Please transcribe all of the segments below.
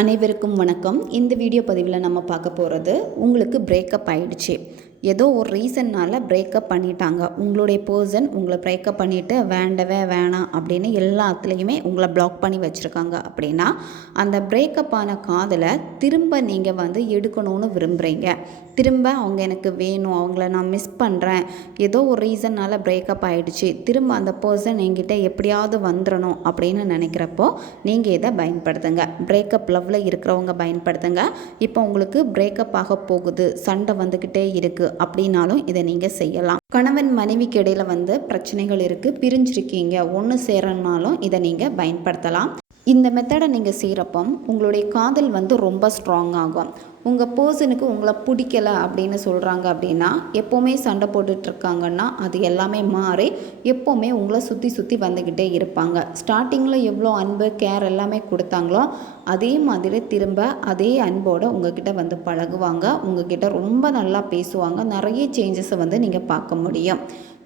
அனைவருக்கும் வணக்கம். இந்த வீடியோ பதிவில் நம்ம பார்க்க போகிறது, உங்களுக்கு பிரேக்கப் ஆகிடுச்சு, ஏதோ ஒரு ரீசன்னால் பிரேக்கப் பண்ணிட்டாங்க. உங்களுடைய பர்சன் உங்களை பிரேக்கப் பண்ணிவிட்டு வேண்டவே வேணாம் அப்படின்னு எல்லாத்துலேயுமே உங்களை பிளாக் பண்ணி வச்சுருக்காங்க. அப்படின்னா அந்த பிரேக்கப் ஆன காதலை திரும்ப நீங்கள் எடுக்கணும்னு விரும்புகிறீங்க. திரும்ப அவங்க எனக்கு வேணும், அவங்கள நான் மிஸ் பண்ணுறேன், ஏதோ ஒரு ரீசன்னால் பிரேக்கப் ஆகிடுச்சு, திரும்ப அந்த பர்சன் என்கிட்ட எப்படியாவது வந்துடணும் அப்படின்னு நினைக்கிறப்போ நீங்கள் இதை பயன்படுத்துங்க. பிரேக்கப் லவ்வில் இருக்கிறவங்க பயன்படுத்துங்க. இப்போ உங்களுக்கு பிரேக்கப் ஆக போகுது, சண்டை வந்துக்கிட்டே இருக்குது அப்படின்னாலும் இதை நீங்கள் செய்யலாம். கணவன் மனைவிக்கு இடையில் பிரச்சனைகள் இருக்குது, பிரிஞ்சிருக்கீங்க, ஒன்று சேரனாலும் இதை நீங்கள் பயன்படுத்தலாம். இந்த மெத்தடை நீங்கள் செய்கிறப்போ உங்களுடைய காதல் ரொம்ப ஸ்ட்ராங் ஆகும். உங்கள் பர்சனுக்கு உங்களை பிடிக்கலை அப்படின்னு சொல்கிறாங்க அப்படின்னா, எப்போவுமே சண்டை போட்டுட்ருக்காங்கன்னா அது எல்லாமே மாறி எப்போவுமே உங்களை சுற்றி சுற்றி வந்துக்கிட்டே இருப்பாங்க. ஸ்டார்டிங்கில் எவ்வளோ அன்பு கேர் எல்லாமே கொடுத்தாங்களோ அதே மாதிரி திரும்ப அதே அன்போடு உங்ககிட்ட பழகுவாங்க. உங்ககிட்ட ரொம்ப நல்லா பேசுவாங்க. நிறைய சேஞ்சஸை நீங்கள் பார்க்க முடியும்.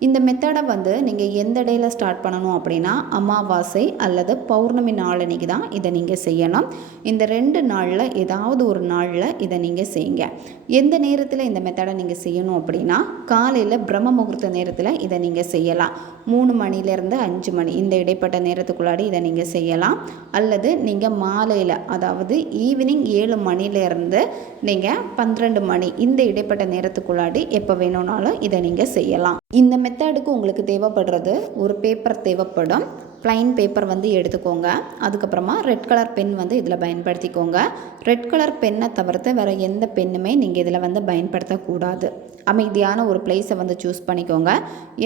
இந்த மெத்தடை நீங்கள் எந்த டேயில் ஸ்டார்ட் பண்ணணும் அப்படின்னா, அமாவாசை அல்லது பௌர்ணமி நாள் அன்றைக்கி தான் இதை நீங்கள் செய்யணும். இந்த 2 நாளில் ஏதாவது ஒரு நாளில் இதை நீங்கள் செய்யுங்க. எந்த நேரத்தில் இந்த மெத்தடை நீங்கள் செய்யணும் அப்படின்னா, காலையில் பிரம்ம முகூர்த்த நேரத்தில் இதை நீங்கள் செய்யலாம். 3 மணிலேருந்து 5 மணி இந்த இடைப்பட்ட நேரத்துக்குள்ளாடி இதை நீங்கள் செய்யலாம். அல்லது நீங்கள் மாலையில், அதாவது ஈவினிங் 7 மணிலேருந்து நீங்கள் 12 மணி இந்த இடைப்பட்ட நேரத்துக்குள்ளாடி எப்போ வேணும்னாலும் இதை நீங்கள் செய்யலாம். இந்த மெத்தடுக்கு உங்களுக்கு தேவைப்படுறது, ஒரு பேப்பர் தேவைப்படும். ப்ளைன் பேப்பர் எடுத்துக்கோங்க. அதுக்கப்புறமா ரெட் கலர் பென் இதில் பயன்படுத்திக்கோங்க. ரெட் கலர் பென்னை தவிர்த்து வேறு எந்த பெண்ணுமே நீங்கள் இதில் பயன்படுத்தக்கூடாது. அமைதியான ஒரு பிளேஸை சூஸ் பண்ணிக்கோங்க.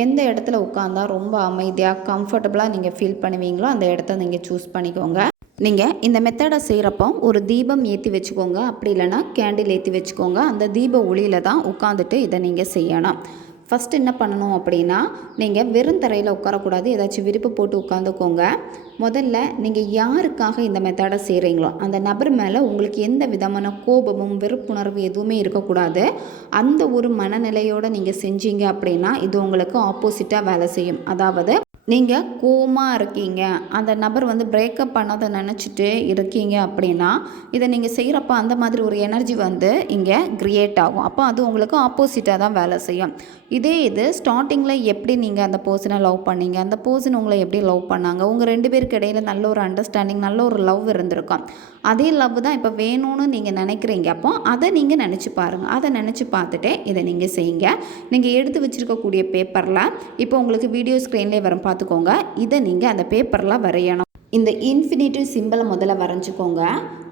எந்த இடத்துல உட்காந்தா ரொம்ப அமைதியாக கம்ஃபர்டபுளாக நீங்கள் ஃபீல் பண்ணுவீங்களோ அந்த இடத்த நீங்கள் சூஸ் பண்ணிக்கோங்க. நீங்கள் இந்த மெத்தடை செய்கிறப்போ ஒரு தீபம் ஏற்றி வச்சுக்கோங்க. அப்படி இல்லைன்னா கேண்டில் ஏற்றி வச்சுக்கோங்க. அந்த தீப ஒளியில் தான் உட்காந்துட்டு இதை நீங்கள் செய்யணும். ஃபஸ்ட்டு என்ன பண்ணணும் அப்படின்னா, நீங்கள் வெறும் தரையில் உட்காரக்கூடாது, ஏதாச்சும் விரிப்பு போட்டு உட்காந்துக்கோங்க. முதல்ல நீங்கள் யாருக்காக இந்த மெத்தடை செய்கிறீங்களோ அந்த நபர் மேலே உங்களுக்கு எந்த விதமான கோபமும் வெறுப்புணர்வு எதுவுமே இருக்கக்கூடாது. அந்த ஒரு மனநிலையோடு நீங்கள் செஞ்சீங்க அப்படின்னா இது உங்களுக்கு ஆப்போசிட்டாக வேலை செய்யும். அதாவது நீங்கள் கோவமாக இருக்கீங்க, அந்த நபர் பிரேக்கப் பண்ணதை நினச்சிட்டு இருக்கீங்க அப்படின்னா இதை நீங்கள் செய்கிறப்ப அந்த மாதிரி ஒரு எனர்ஜி இங்கே க்ரியேட் ஆகும். அப்போ அது உங்களுக்கு ஆப்போசிட்டாக தான் வேலை செய்யும். இது ஸ்டார்டிங்கில் எப்படி நீங்கள் அந்த பர்சனை லவ் பண்ணீங்க, அந்த பர்சன் உங்களை எப்படி லவ் பண்ணாங்க, உங்கள் 2 பேருக்கு இடையில் நல்ல ஒரு அண்டர்ஸ்டாண்டிங், நல்ல ஒரு லவ் இருந்திருக்கும். அதே லவ் தான் இப்போ வேணும்னு நீங்கள் நினைக்கிறீங்க. அப்போ அதை நீங்கள் நினச்சி பாருங்கள். அதை நினச்சி பார்த்துட்டு இதை நீங்கள் செய்யுங்க. நீங்கள் எடுத்து வச்சுருக்கக்கூடிய பேப்பரில் இப்போ உங்களுக்கு வீடியோ ஸ்க்ரீன்லேயே வரும், பார்த்துக்கோங்க. இதை நீங்கள் அந்த பேப்பரில் வரையணும். இந்த இன்ஃபினிட்டிவ் சிம்பிளை முதல்ல வரைஞ்சிக்கோங்க.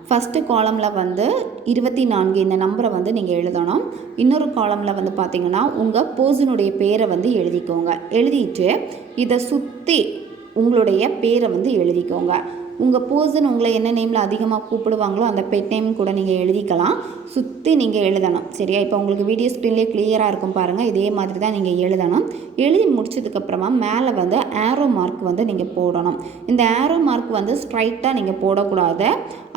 ஃபஸ்ட்டு காலமில் 24 இந்த நம்பரை நீங்கள் எழுதணும். இன்னொரு காலமில் பார்த்தீங்கன்னா உங்கள் பர்சனுடைய பேரை எழுதிக்கோங்க. எழுதிட்டு இதை சுற்றி உங்களுடைய பேரை எழுதிக்கோங்க. உங்கள் பர்சன் உங்களை என்ன நேமில் அதிகமாக கூப்பிடுவாங்களோ அந்த பெட் நேம் கூட நீங்கள் எழுதிக்கலாம். சுற்றி நீங்கள் எழுதணும். சரியா? இப்போ உங்களுக்கு வீடியோ ஸ்க்ரீன்லேயே கிளியராக இருக்கும் பாருங்கள். இதே மாதிரி தான் நீங்கள் எழுதணும். எழுதி முடிச்சதுக்கப்புறமா மேலே ஆரோ மார்க் நீங்கள் போடணும். இந்த ஆரோ மார்க் ஸ்ட்ரைட்டாக நீங்கள் போடக்கூடாது.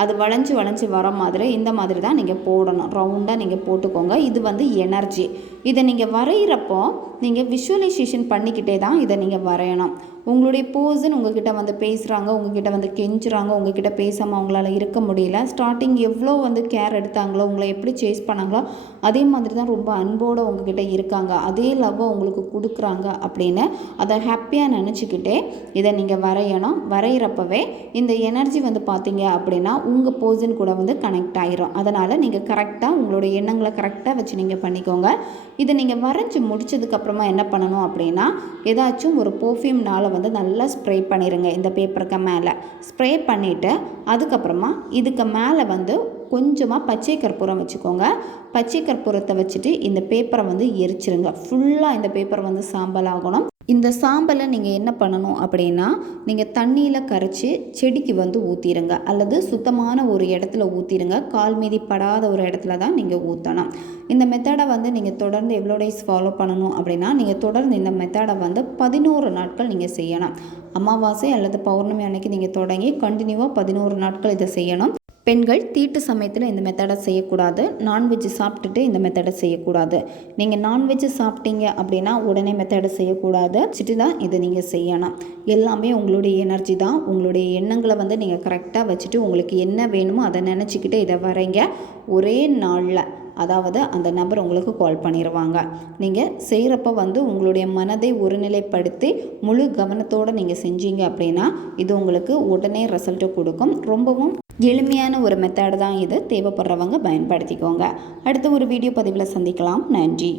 அது வளைஞ்சு வர மாதிரி இந்த மாதிரி தான் நீங்கள் போடணும். ரவுண்டாக நீங்கள் போட்டுக்கோங்க. இது எனர்ஜி. இதை நீங்கள் வரைகிறப்போ நீங்கள் விஷுவலைசேஷன் பண்ணிக்கிட்டே தான் இதை நீங்கள் வரையணும். உங்களுடைய பர்சன் உங்ககிட்ட பேசுகிறாங்க, உங்ககிட்ட கெஞ்சுறாங்க, உங்ககிட்ட பேசாமல் அவங்களால இருக்க முடியல. ஸ்டார்டிங் எவ்வளோ கேர் எடுத்தாங்களோ, உங்களை எப்படி சேஸ் பண்ணாங்களோ அதே மாதிரி தான் ரொம்ப அன்போடு உங்ககிட்ட இருக்காங்க, அதே லவ்வை உங்களுக்கு கொடுக்குறாங்க அப்படின்னு அதை ஹாப்பியாக நினச்சிக்கிட்டே இதை நீங்கள் வரையணும். வரைகிறப்பவே இந்த எனர்ஜி பார்த்தீங்க அப்படின்னா உங்கள் பர்சன் கூட கனெக்ட் ஆகிரும். அதனால் நீங்கள் கரெக்டாக உங்களுடைய எண்ணங்களை கரெக்டாக வச்சு நீங்கள் பண்ணிக்கோங்க. இதை நீங்கள் வரைஞ்சி முடிச்சதுக்கப்புறமா என்ன பண்ணணும் அப்படின்னா, ஏதாச்சும் ஒரு பர்ஃப்யூம்னால் நல்லா ஸ்ப்ரே பண்ணிடுங்க. இந்த பேப்பருக்கு மேலே ஸ்ப்ரே பண்ணிவிட்டு அதுக்கப்புறமா இதுக்கு மேலே கொஞ்சமாக பச்சை கற்பூரம் வச்சுக்கோங்க. பச்சை கற்பூரத்தை வச்சுட்டு இந்த பேப்பரை எரிச்சிருங்க. ஃபுல்லாக இந்த பேப்பர் சாம்பல் ஆகணும். இந்த சாம்பலை நீங்கள் என்ன பண்ணணும் அப்படின்னா, நீங்கள் தண்ணியில் கரைச்சி செடிக்கு ஊற்றிடுங்க. அல்லது சுத்தமான ஒரு இடத்துல ஊற்றிடுங்க. கால் மீதி படாத ஒரு இடத்துல தான் நீங்கள் ஊற்றணும். இந்த மெத்தடை நீங்கள் தொடர்ந்து எவ்வளோ டேஸ் ஃபாலோ பண்ணணும் அப்படின்னா, நீங்கள் தொடர்ந்து இந்த மெத்தடை 11 நாட்கள் நீங்கள் செய்யணும். அமாவாசை அல்லது பௌர்ணமி அன்னைக்கு நீங்கள் தொடங்கி கண்டினியூவாக 11 நாட்கள் இதை செய்யணும். பெண்கள் தீட்டு சமயத்தில் இந்த மெத்தடை செய்யக்கூடாது. நான்வெஜ் சாப்பிட்டுட்டு இந்த மெத்தடை செய்யக்கூடாது. நீங்கள் நான்வெஜ் சாப்பிட்டீங்க அப்படின்னா உடனே மெத்தடை செய்யக்கூடாது. வச்சுட்டு தான் இதை நீங்கள் செய்யணும். எல்லாமே உங்களுடைய எனர்ஜி தான். உங்களுடைய எண்ணங்களை வந்து நீங்கள் கரெக்டாக வச்சுட்டு உங்களுக்கு என்ன வேணுமோ அதை நினச்சிக்கிட்டு இதை வரைங்க. ஒரே நாளில் அதாவது அந்த நபர் உங்களுக்கு கால் பண்ணிடுவாங்க. நீங்கள் செய்கிறப்ப வந்து உங்களுடைய மனதை ஒருநிலைப்படுத்தி முழு கவனத்தோடு நீங்கள் செஞ்சீங்க அப்படின்னா இது உங்களுக்கு உடனே ரிசல்ட்டை கொடுக்கும். ரொம்பவும் எளிமையான ஒரு மெத்தட் தான் இது. தேவைப்படுறவங்க பயன்படுத்திக்கோங்க. அடுத்த ஒரு வீடியோ பதிவில் சந்திக்கலாம். நன்றி.